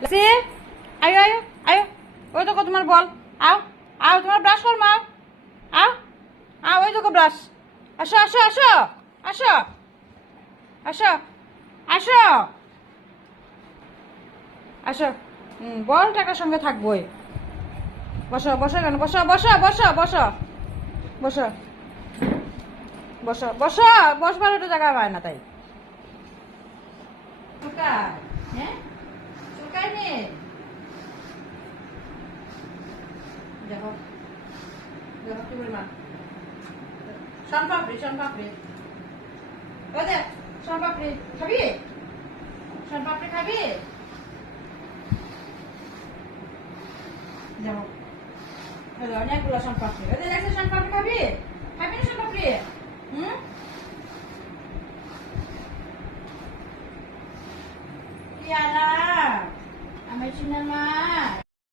লাসি আয়ো আয়ো আয়ো ওই দেখো তোমার বল আও আও তোমার ব্রাশ কর মা আও আও ওই দেখো ব্রাশ আসো আসো আসো আসো আসো আসো আসো বল টাকার সঙ্গে থাকবোই বসো বসো কেন বসো বসো বসো বসো বসো বসো বসো বসবার ওটা জায়গা পায় না তাই হ্যাঁ চুলকাই নে দেখো দেখো কি পরিমাণ শনপাপড়ি শনপাপড়ি ওই দেখ শনপাপড়ি খাবি শনপাপড়ি খাবি দেখো অনেকগুলো শনপাপড়ি ওই দেখ শনপাপড়ি খাবি খাবি না শনপাপড়ি Tiara, আমার চিনার মা